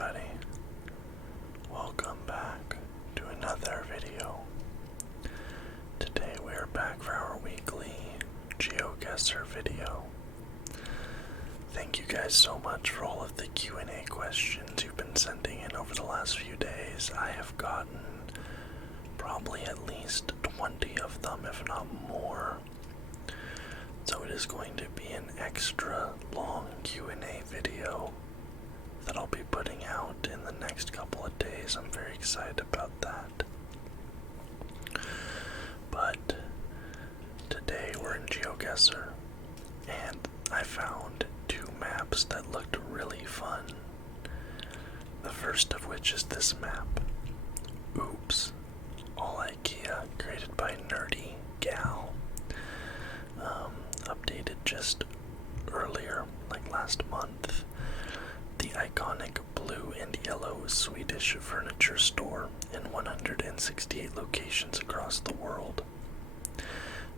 everybody. Welcome back to another video. Today we are back for our weekly Geoguessr video. Thank you guys so much for all of the Q&A questions you've been sending in over the last few days. I have gotten probably at least 20 of them, if not more. So it is going to be an extra long Q&A video that I'll be putting out in the next couple of days. I'm very excited about that. But today we're in Geoguessr, and I found two maps that looked really fun. The first of which is this map. Oops. All Ikea, created by Nerdy Gal. Updated just earlier, like last month. The iconic blue and yellow Swedish furniture store in 168 locations across the world.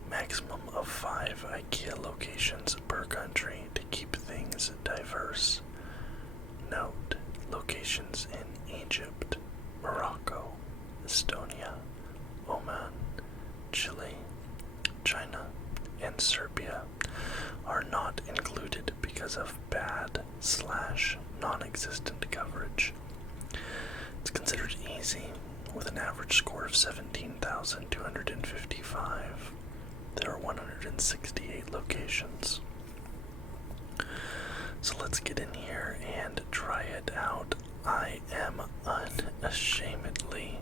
Maximum of 5 Ikea locations per country to keep things diverse. Note, locations in Egypt, Morocco, Estonia, Oman, Chile, China, and Serbia are not included because of bad/non-existent coverage. It's considered easy, with an average score of 17,255. There are 168 locations. So let's get in here and try it out. I am unashamedly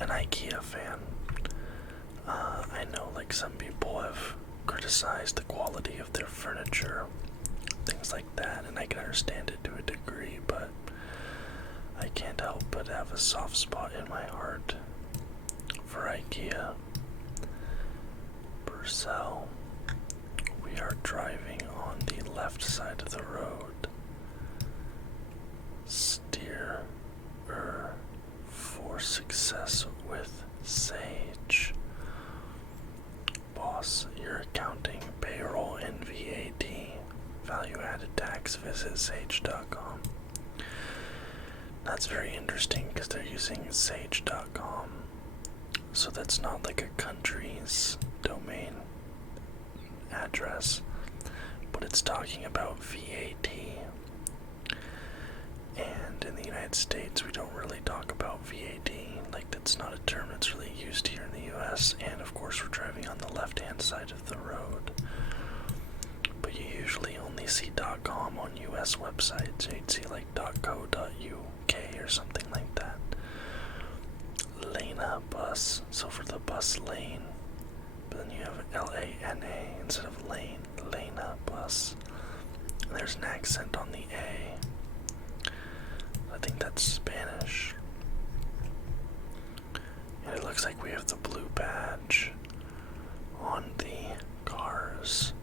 an Ikea fan. I know like some people have criticized the quality of their furniture, things like that, and I can understand it to a degree, but I can't help but have a soft spot in my heart for Ikea. Purcell. We are driving on the left side of the road. Steer for success with Sage. Boss, your accounting, payroll, and VAT. Value-added tax, visit sage.com. That's very interesting because they're using sage.com. So that's not like a country's domain address, but it's talking about VAT. And in the United States, we don't really talk about VAT. Like, that's not a term that's really used here in the US, and of course we're driving on the left-hand side of the road. But you usually only see .com on US websites. You'd see like .co.uk or something like that. Lena bus, so for the bus lane. But then you have L-A-N-A instead of lane. Lena bus. And there's an accent on the A. I think that's Spanish. And it looks like we have the blue badge on the cars.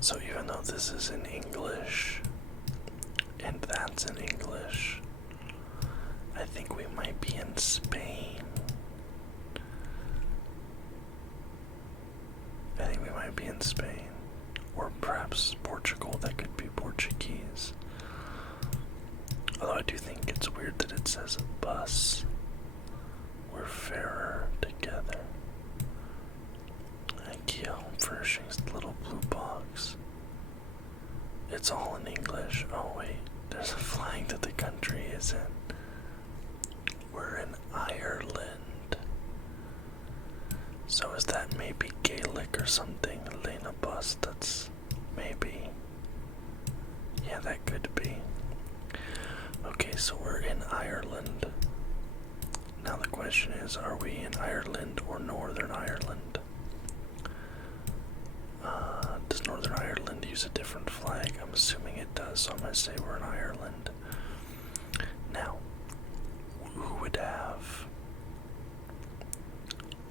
So even though this is in English, and that's in English, I think we might be in Spain. I think we might be in Spain. Or perhaps Portugal, that could be Portuguese. Although I do think it's weird that it says bus. We're fairer together. Ikea Home Furnishings, little blue box. It's all in English. Oh wait, there's a flag that the country is in. We're in Ireland. So is that maybe Gaelic or something? Lena bus, that's maybe. Yeah, that could be. Okay, so we're in Ireland. Now the question is, are we in Ireland or Northern Ireland? Does Northern Ireland use a different flag? I'm assuming it does, so I'm going to say we're in Ireland. Now, who would have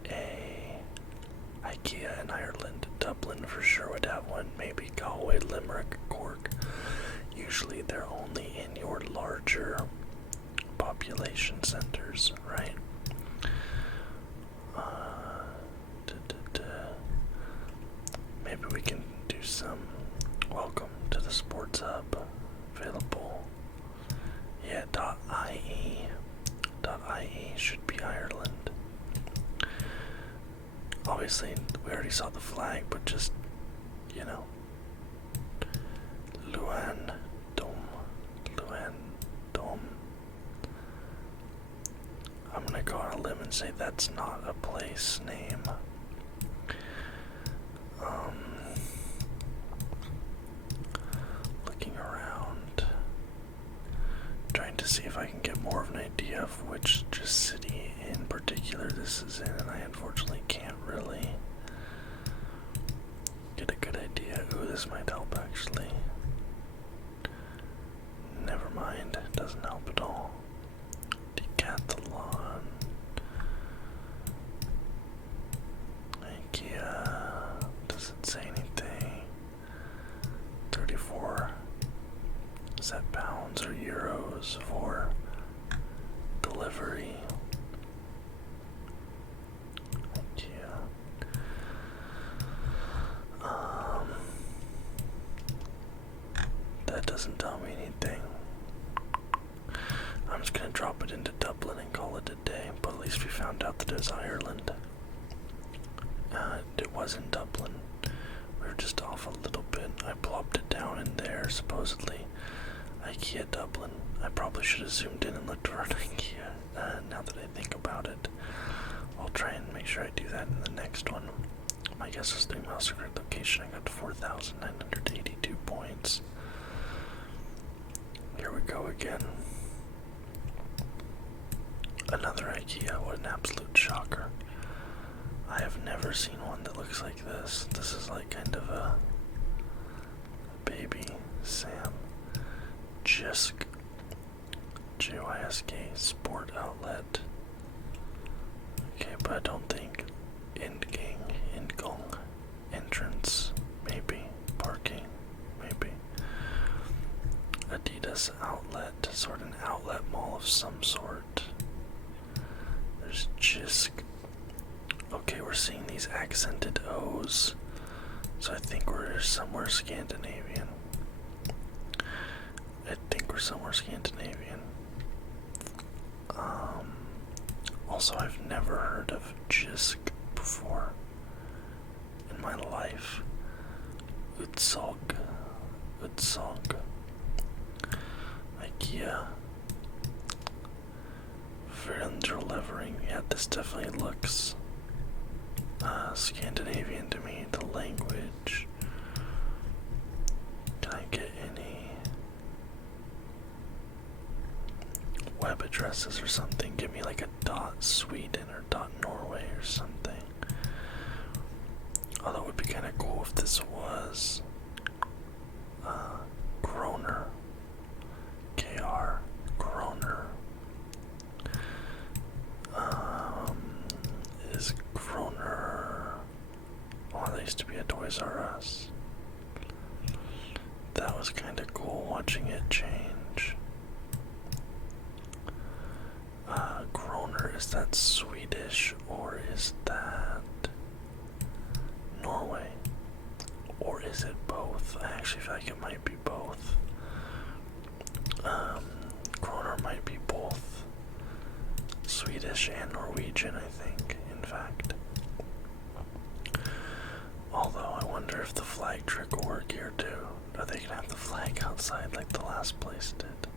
a Ikea in Ireland? Dublin for sure would have one. Maybe Galway, Limerick, Cork. Usually they're only in your larger population centers, right? Maybe we can do some welcome to the sports hub. obviously we already saw the flag, but just, you know, Luan Dom. I'm gonna go on a limb and say that's not a place name. Looking around, trying to see if I can get more of an idea of which just city in particular this is in, and I unfortunately can't really get a good idea. Ooh, this might help actually. Never mind, it doesn't help at all. Decathlon. Ikea. Does it say anything? 34. Is that pounds or euros for delivery? Ikea. That doesn't tell me anything. I'm just gonna drop it into Dublin and call it a day, but at least we found out that it was Ireland. It was in Dublin. We were just off a little bit. I plopped it down in there, supposedly. Ikea Dublin. I probably should have zoomed in and looked for an Ikea, now that I think about it. I'll try and make sure I do that in the next one. My guess is 3 miles to correct location. I got 4,982 points. Here we go again. Another Ikea, what an absolute shocker. I have never seen one that looks like this. This is like kind of a baby Sam. Jisk. J-Y-S-K sport outlet. Okay, but I don't think Indgang, entrance, maybe, parking, maybe. Adidas outlet, sort of an outlet mall of some sort. There's Jisk. Okay, we're seeing these accented O's, so I think we're somewhere Scandinavian. Also, I've never heard of Jisk before in my life. Utsog. Ikea. Verandrelevering. Yeah, this definitely looks Scandinavian to me. The language. Can I get any web addresses or something? Give me like a .Sweden or .Norway or something. Although it would be kind of cool if this was Kroner. KR. Kroner. Is Kroner... Oh, there used to be a Toys R Us. That was kind of cool watching it change. Kroner, is that Swedish or is that Norway? Or is it both? I actually feel like it might be both. Kroner might be both Swedish and Norwegian, I think, in fact. Although, I wonder if the flag trick will work here too. Are they gonna have the flag outside like the last place did?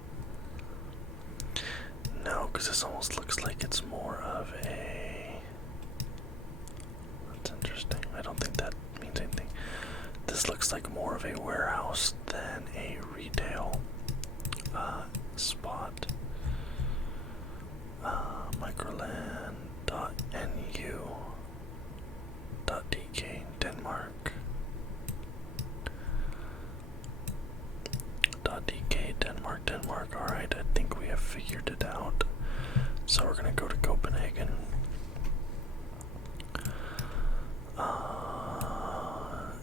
No, because this almost looks like it's more of a... That's interesting. I don't think that means anything. This looks like more of a warehouse than a retail spot. Microland.nu.dk, Denmark. .dk, Denmark. Alright, I think we have figured it out. So we're gonna go to Copenhagen.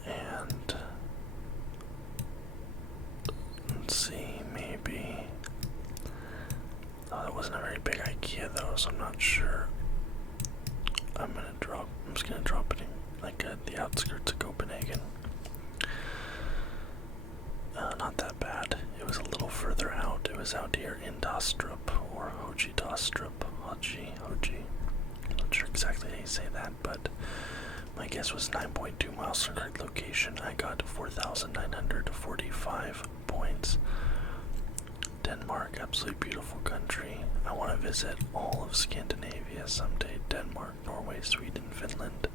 And let's see, maybe. Oh, that wasn't a very big Ikea though, so I'm not sure. I'm just gonna drop it in like at the outskirts of Copenhagen. Not that bad. It was a little further out. It was out here in Dastrup or Hoji Dastrup. Hoji. I'm not sure exactly how you say that, but My guess was 9.2 miles from correct location. I got 4,945 points. Denmark, absolutely beautiful country. I want to visit all of Scandinavia someday. Denmark, Norway, Sweden, Finland.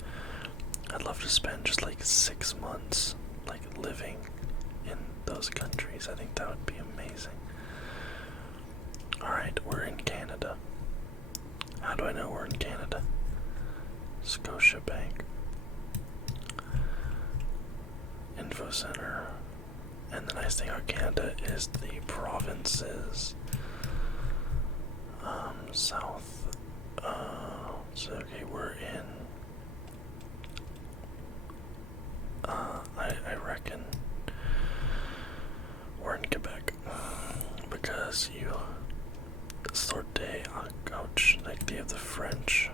I'd love to spend just like 6 months like living in those countries. I think that would be amazing. Alright, we're in Canada. How do I know we're in Canada? Scotiabank. Info Center. And the nice thing about Canada is the provinces. South. So okay, we're in. I reckon we're in Quebec because you sortez à gauche, like they have the French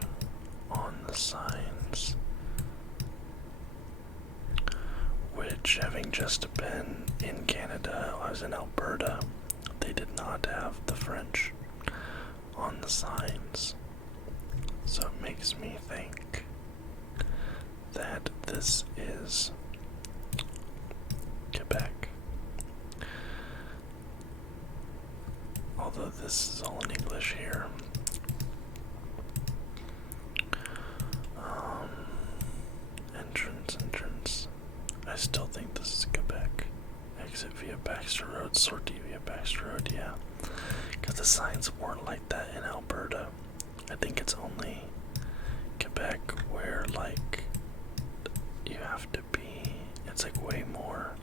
on the signs. Which, having just been in Canada, I was in Alberta, they did not have the French on the signs. So it makes me think that this is Quebec. Although this is all in English here. Entrance. I still think this is Quebec. Exit via Baxter Road, sortie via Baxter Road, yeah. Because the signs weren't like that in Alberta. I think it's only Quebec where, like, you have to be, it's like way more,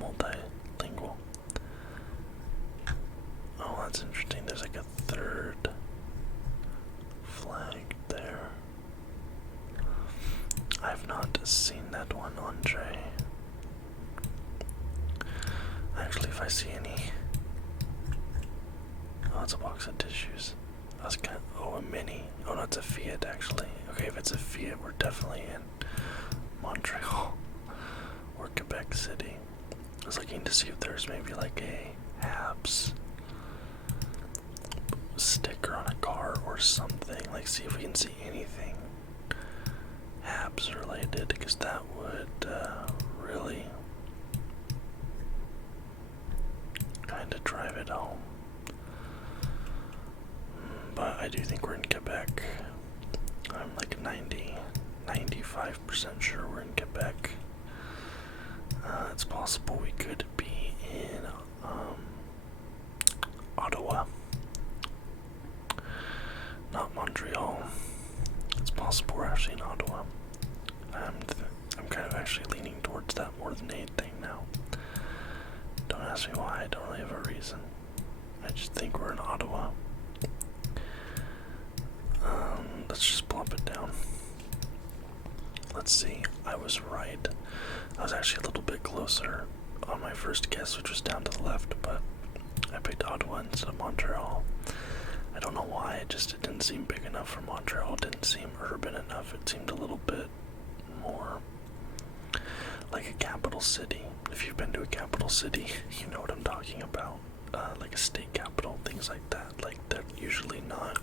multilingual. Oh, that's interesting. There's like a third flag there. I've not seen that one, Andre. Actually, if I see any... Oh, it's a box of tissues. I was kind of... Oh, a mini. Oh, no, it's a Fiat, actually. Okay, if it's a Fiat, we're definitely in Montreal or Quebec City. I was looking to see if there's maybe like a Habs sticker on a car or something. Like, see if we can see anything Habs related, because that would really kind of drive it home. But I do think we're in Quebec. I'm like 95% sure we're in Quebec. It's possible we could be in Ottawa, not Montreal. It's possible we're actually in Ottawa. I'm kind of actually leaning towards that more than anything now. Don't ask me why, I don't really have a reason. I just think we're in Ottawa. Let's just plop it down. Let's see, I was right. I was actually a little bit closer on my first guess, which was down to the left, but I picked Ottawa instead of Montreal. I don't know why, it didn't seem big enough for Montreal. It didn't seem urban enough. It seemed a little bit more like a capital city. If you've been to a capital city, you know what I'm talking about. Like a state capital, things like that. Like, they're usually not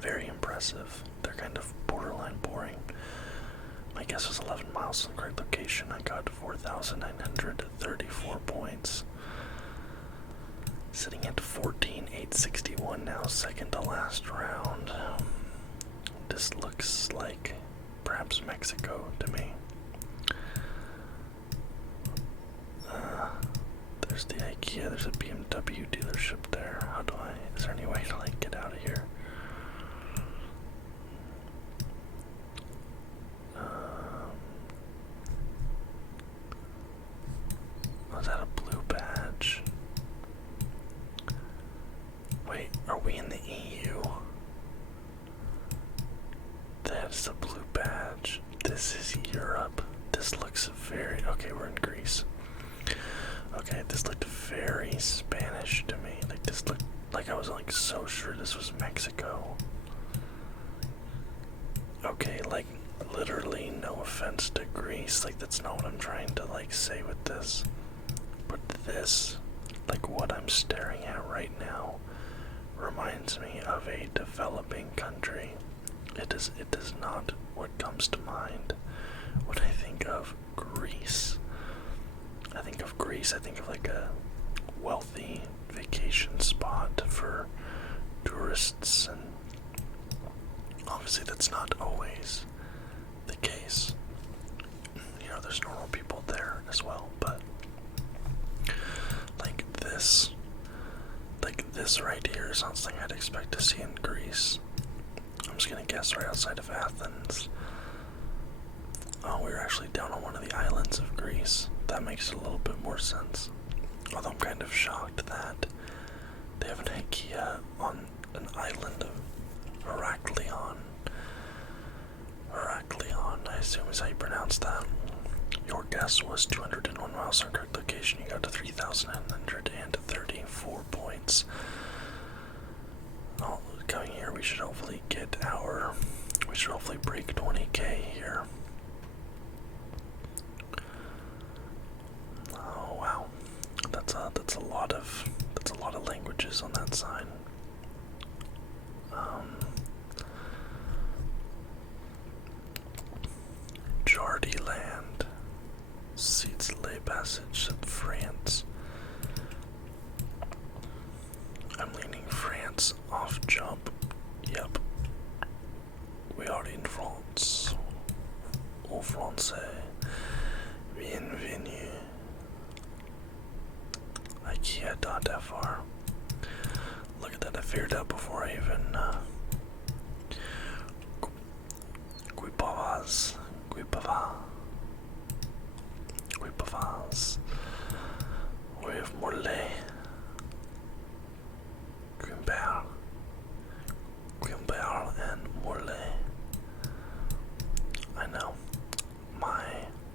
very impressive. They're kind of borderline boring. My guess was 11 miles from the correct location. I got 4,934 points. Sitting at 14,861 now, second to last round. This looks like perhaps Mexico to me. There's the Ikea, there's a BMW dealership there. Is there any way to like get out of here? Was that a blue badge? Wait, are we in the EU? That is a blue badge. This is Europe. This looks very... Okay, we're in Greece. Okay, this looked very Spanish to me. Like, this looked like I was like so sure this was Mexico. Okay, like, literally no offense to Greece. Like, that's not what I'm trying to like say with this. But this, like what I'm staring at right now, reminds me of a developing country. It is not what comes to mind when I think of Greece. I think of like a wealthy vacation spot for tourists, and obviously that's not always the case. There's normal people there as well, but like this right here is not something I'd expect to see in Greece. I'm just gonna guess right outside of Athens. Oh, we're actually down on one of the islands of Greece. That makes a little bit more sense. Although I'm kind of shocked that they have an Ikea on an island of Heraklion. Heraklion, I assume is how you pronounce that. Your guess was 201 miles on correct location. You got to 3,934 points. Oh, coming here, we should hopefully break 20k here. Oh wow, that's a lot of languages on that sign. Jardy Land, Seats Lay Passage at France. I'm leaning France off jump. Yep. We are in France. Au français. Bienvenue. Ikea.fr. Look at that, I figured out before I even Guipavas. We have Morlaix. Guimbert and Morlaix. I know. My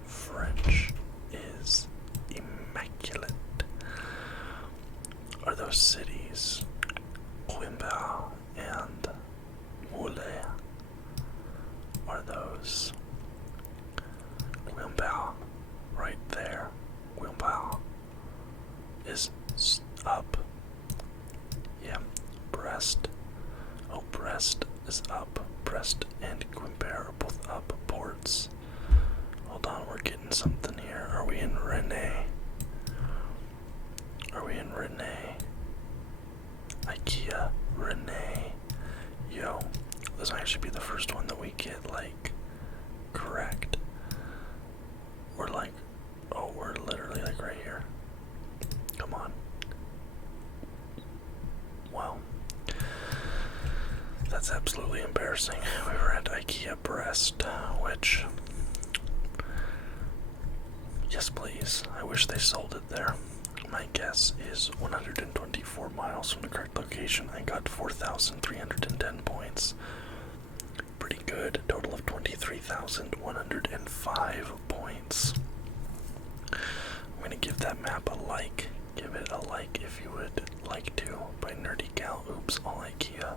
French is immaculate. Are those cities? Guimbert and Morlaix. Are those? Guimbert, right there. Guimbert is up. Yeah, Brest. Oh, Brest is up. Brest and Quimper are both up ports. Hold on, we're getting something here. Are we in Rennes? Ikea, Rennes. Yo, this might actually be the first one that we get, correct. We're we're literally right here. Come on. Wow. That's absolutely embarrassing. We were at Ikea Brest, which, yes please, I wish they sold it there. My guess is 124 miles from the correct location. I got 4,310 points. Pretty good. Total of 23,105 points. I'm going to give that map a like. Give it a like if you would like to, by Nerdy Gal. Oops, all Ikea.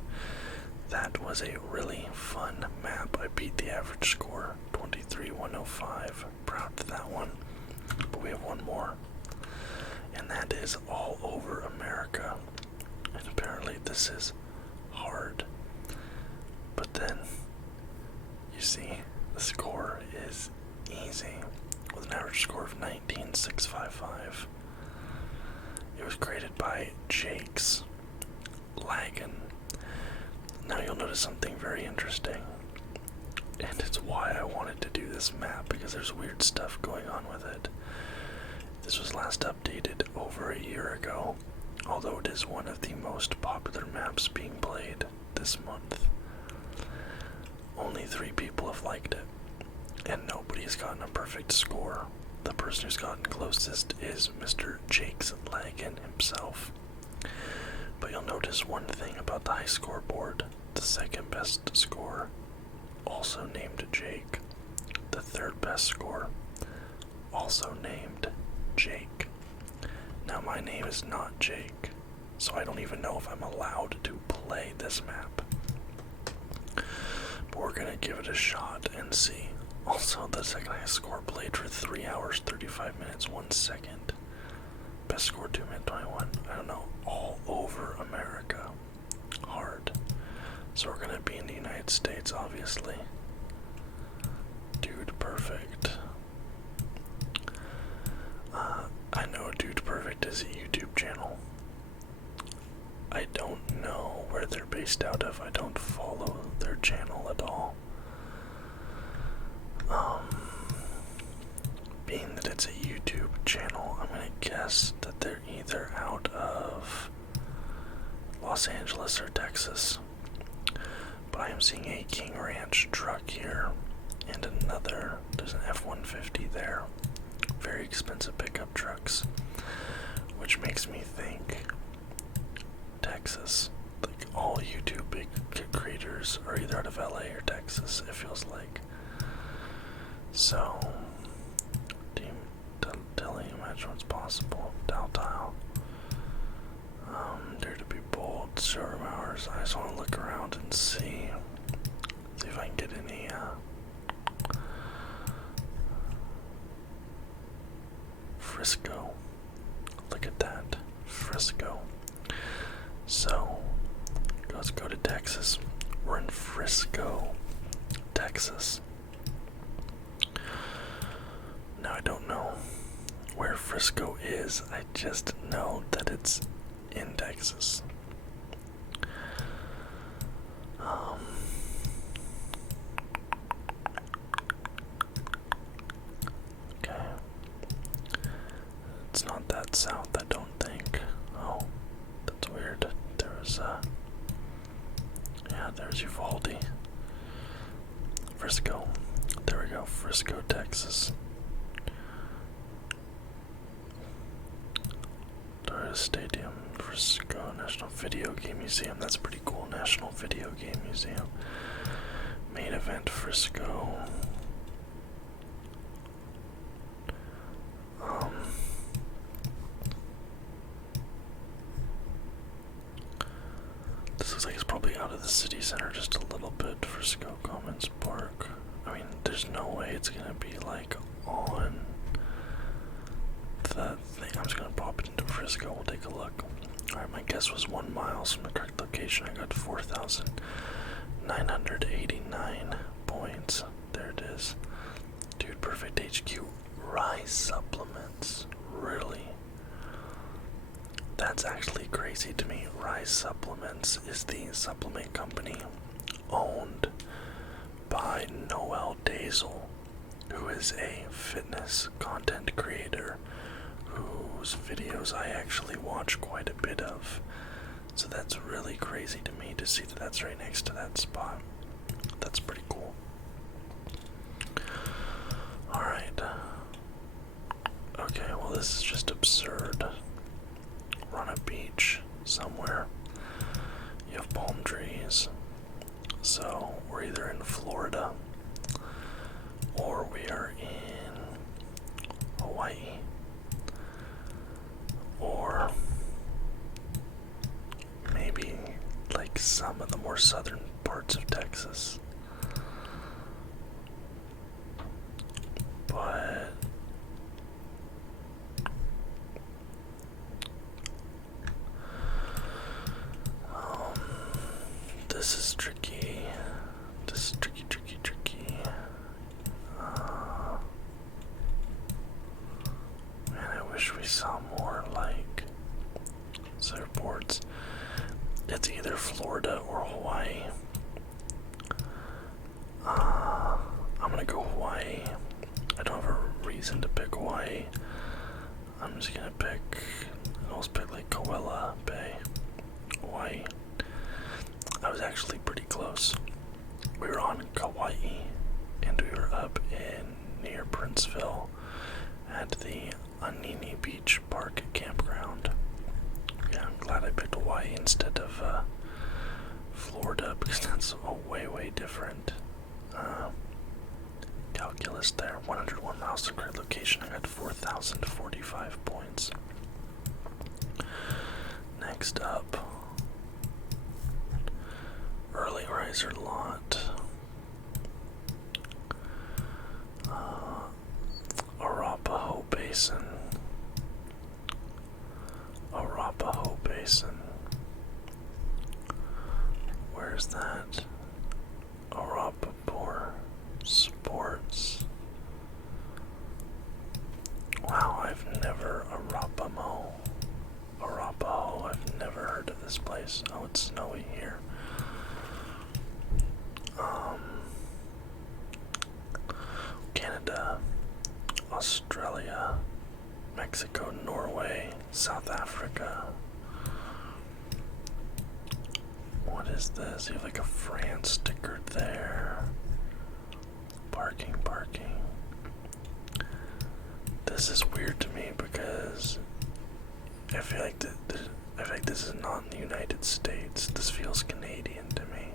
That was a really fun map. I beat the average score, 23,105. Proud of that one. But we have one more. And that is all over America. And apparently this is hard. But then, you see, the score is easy, with an average score of 19,655. It was created by Jake's Laggin. Now you'll notice something very interesting, and it's why I wanted to do this map, because there's weird stuff going on with it. This was last updated over a year ago, although it is one of the most popular maps being played this month. Only 3 people have liked it, and nobody's gotten a perfect score. The person who's gotten closest is Mr. Jake's Laggin himself. But you'll notice one thing about the high scoreboard. The second best score, also named Jake. The third best score, also named Jake. Now my name is not Jake, so I don't even know if I'm allowed to play this map. But we're gonna give it a shot and see. Also, the second highest score played for 3 hours, 35 minutes, 1 second. Best score 2 minute 21. I don't know, all over America. So we're gonna be in the United States, obviously. Dude Perfect. I know Dude Perfect is a YouTube channel. I don't know where they're based out of. I don't follow their channel at all. Being that it's a YouTube channel, I'm gonna guess that they're either out of Los Angeles or Texas. But I am seeing a King Ranch truck here, and there's an F-150 there. Very expensive pickup trucks, which makes me think Texas. Like, all YouTube big creators are either out of LA or Texas, it feels like. So, telling you, imagine what's possible. Telltale. Dare to be bold, short hours. I just want to look around and see if I can get any, Frisco. Look at that. Frisco. So, let's go to Texas. We're in Frisco, Texas. Now, I don't know where Frisco is. I just know that it's in Texas. Okay. It's not that south, I don't think. Oh, that's weird. There's Uvalde. Frisco. There we go, Frisco, Texas. Stadium, Frisco National Video Game Museum. That's pretty cool. National Video Game Museum. Main event, Frisco. This looks like it's probably out of the city center just a little bit. Frisco Commons Park. I mean, there's no way it's gonna be like on the thing. I'm just gonna pop it into Frisco. We'll take a look. Alright, my guess was 1 mile from the correct location. I got 4,989 points. There it is. Dude Perfect HQ. Rice supplements. Really? That's actually crazy to me. Rice Supplements is the supplement company owned by Noel Dazel, who is a fitness content creator whose videos I actually watch quite a bit of. So that's really crazy to me to see that that's right next to that spot. That's pretty cool. Alright. Okay, well, this is just absurd. We're on a beach somewhere. You have palm trees. So we're either in Florida or we are in Hawaii. Or maybe like some of the more southern parts of Texas. But this is tricky. This is tricky. Man, I wish we saw more like surfboards. It's either Florida or Hawaii. I'm gonna go Hawaii. I don't have a reason to pick Hawaii. I'm just gonna pick, I almost pick like Koala Bay, Hawaii. I was actually pretty close. We were on Kauai, and we were up near Princeville at the Anini Beach Park campground. Yeah, I'm glad I picked Hawaii instead of Florida, because that's a way different calculus there. 101 miles to correct location. I got 4,045 points. Next up, early riser lot. Arapahoe Basin. Arapahoe Basin. Where's that? place. Oh, it's snowy here. Canada, Australia, Mexico, Norway, South Africa. What is this? You have like a France sticker there. Parking. This is weird to me because I feel like this is not in the United States. This feels Canadian to me.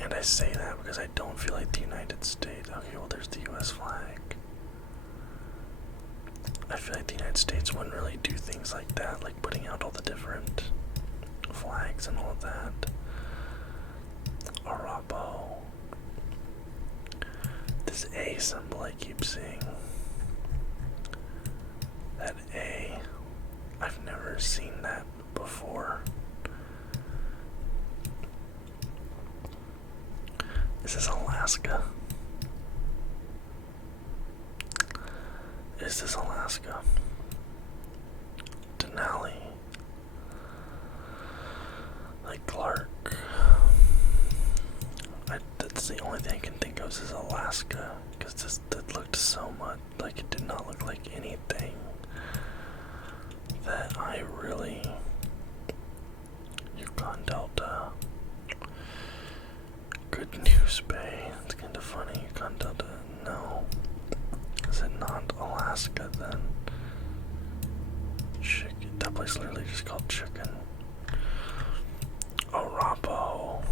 And I say that because I don't feel like the United States. Okay, well there's the US flag. I feel like the United States wouldn't really do things like that, like putting out all the different flags and all of that. Arapo. This A symbol I keep seeing. That A. I've never seen that before. Is this Alaska? Is this Alaska? Denali. Like Clark. That's the only thing I can think of is Alaska. Because that looked so much like it did not look like anything that I really. Yukon Delta. Good News Bay. It's kind of funny. Yukon Delta. No. Is it not Alaska then? Chicken. That place literally just called Chicken. Arapo.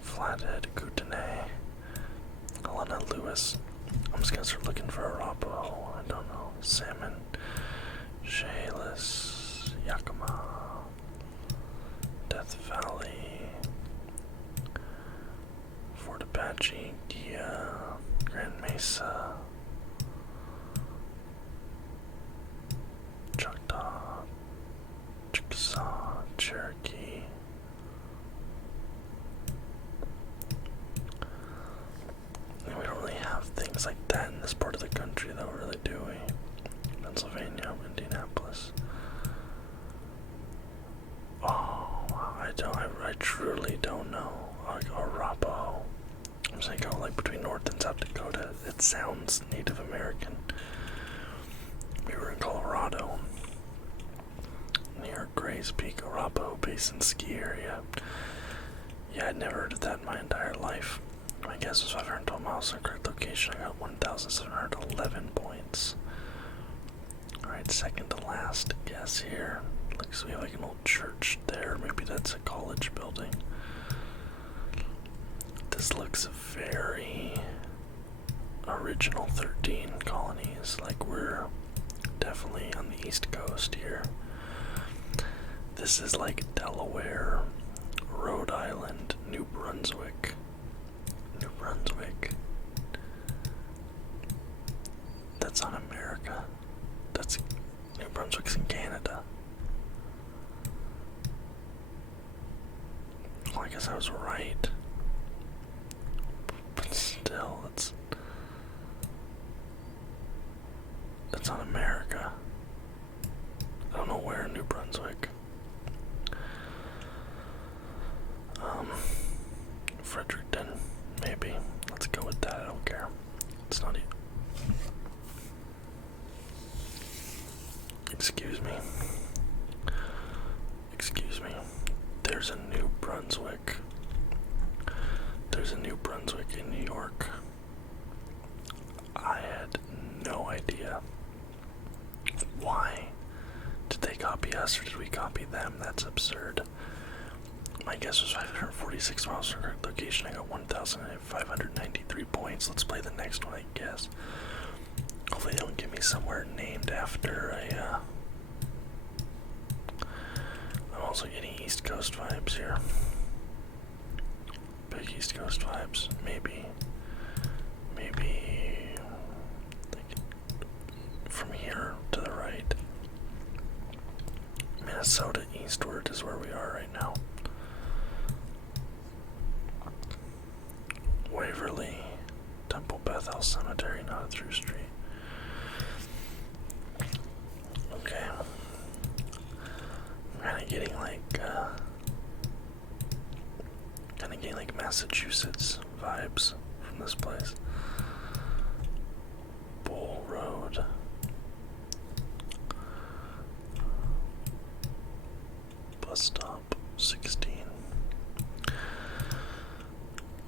Flathead. Kootenai. Helena Lewis. I'm just gonna start looking for Arapo. I don't know. Salmon. Chehalis. Yakima. Death Valley. Fort Apache. Gia. Grand Mesa. Choctaw. Chickasaw. Cherokee. And we don't really have things like that in this part of the country, though, really, do we? Pennsylvania, Indianapolis. Oh, I truly don't know. Like Arapo. I'm saying go like between North and South Dakota. It sounds Native American. We were in Colorado, near Grays Peak, Arapahoe Basin ski area. Yeah, I'd never heard of that in my entire life. My guess was 512 miles in the correct location. I got 1,711 points. Alright, second to last guess here. Looks like we have like an old church there. Maybe that's a college building. This looks very original 13 colonies. Like we're definitely on the East Coast here. This is like Delaware, Rhode Island, New Brunswick. New Brunswick. That's not America. That's New Brunswick's in Canada. Well, I guess I was right. But still, that's not America. I don't know where in New Brunswick. Fredericton, maybe. Let's go with that. I don't care. It's not even. Excuse me. Excuse me. There's a New Brunswick. There's a New Brunswick in New York. I had no idea. Why? Did they copy us or did we copy them? That's absurd. My guess was 546 miles from correct location. I got 1,593 points. Let's play the next one, I guess. Hopefully they don't give me somewhere named after a, I'm also getting East Coast vibes here. Big East Coast vibes. Maybe like from here to the right. Minnesota eastward is where we are right now. Waverly, Temple Bethel Cemetery, not a through street. Okay. I'm kind of of getting like Massachusetts vibes from this place. Bull Road. Bus stop 16.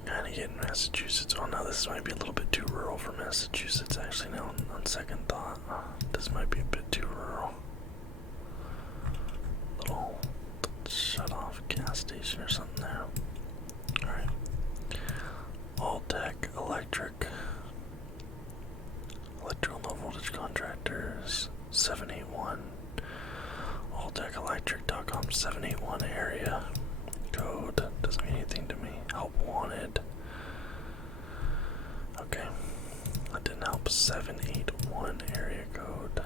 Kind of getting Massachusetts. Oh no, this might be a little bit too rural for Massachusetts. Actually, now on second thought, this might be a bit too rural. Little shut off gas station or something there. Alright. All Tech Electrical Low Voltage Contractors 781. AllTechElectric.com 781 area code. Doesn't mean anything to me. Help wanted. Okay. That didn't help. 781 area code.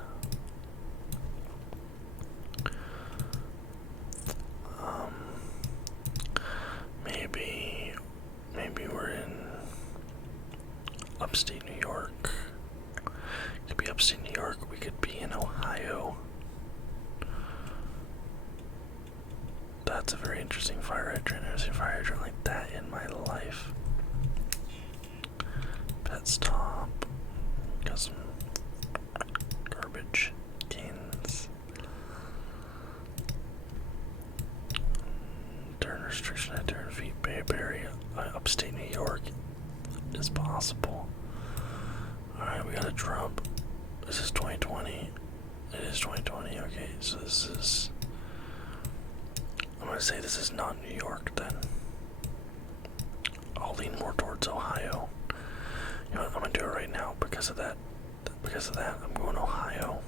Maybe we're in upstate New York. Could be upstate New York. We could be in Ohio. That's a very interesting fire hydrant. I've never seen a fire hydrant like that in my life. Pet stop. Got some garbage cans. Turn restriction at turn feet. Bayberry, upstate New York is possible. Alright, we got a Trump. This is 2020. It is 2020. Okay, so this is. I'm gonna say this is not New York then. I'll lean more towards Ohio. You know what, I'm gonna do it right now because of that. I'm going Ohio.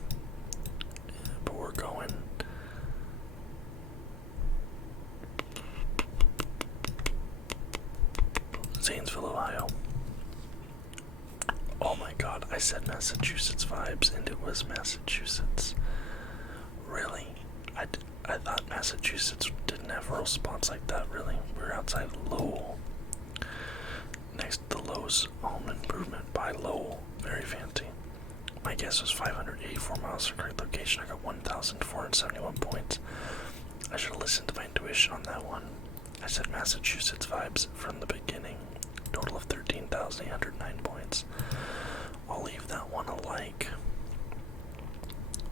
But we're going Zanesville, Ohio. Oh my god, I said Massachusetts vibes and it was Massachusetts. Really? I thought Massachusetts didn't have rural spots like that, really. We're outside Lowell. Next to the Lowe's Home Improvement by Lowell. Very fancy. My guess was 584 miles from correct location. I got 1,471 points. I should have listened to my intuition on that one. I said Massachusetts vibes from the beginning. Total of 13,809 points. I'll leave that one a like.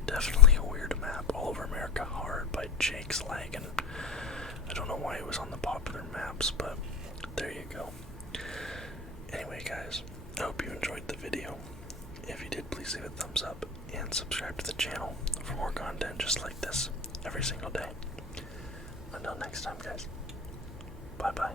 Definitely a weird map. All Over America Hard by Jake's Lag, and I don't know why it was on the popular maps, but there you go. Anyway guys, I hope you enjoyed the video. If you did, please leave a thumbs up and subscribe to the channel for more content just like this every single day. Until next time guys, bye bye.